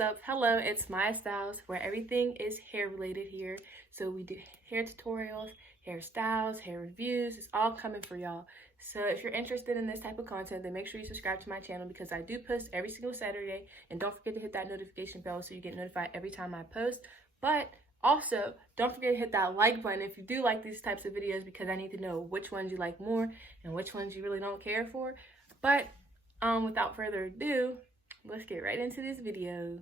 What's up? Hello, it's Miyah Styles, where everything is hair related here. So we do hair tutorials, hairstyles, hair reviews. It's all coming for y'all. So if you're interested in this type of content, then make sure you subscribe to my channel because I do post every single Saturday. And don't forget to hit that notification bell so you get notified every time I post. But also, don't forget to hit that like button if you do like these types of videos, because I need to know which ones you like more and which ones you really don't care for. But without further ado, let's get right into this video.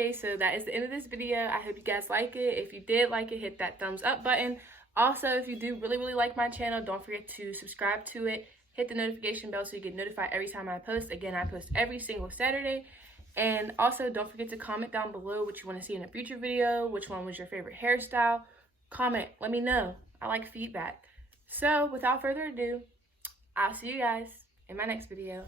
Okay, so that is the end of this video. I hope you guys like it. If you did like it, hit that thumbs up button. Also, if you do really like my channel, don't forget to subscribe to it. Hit the notification bell so you get notified every time I post. Again, I post every single Saturday. And also, don't forget to comment down below what you want to see in a future video, which one was your favorite hairstyle. Comment, let me know. I like feedback. So, without further ado, I'll see you guys in my next video.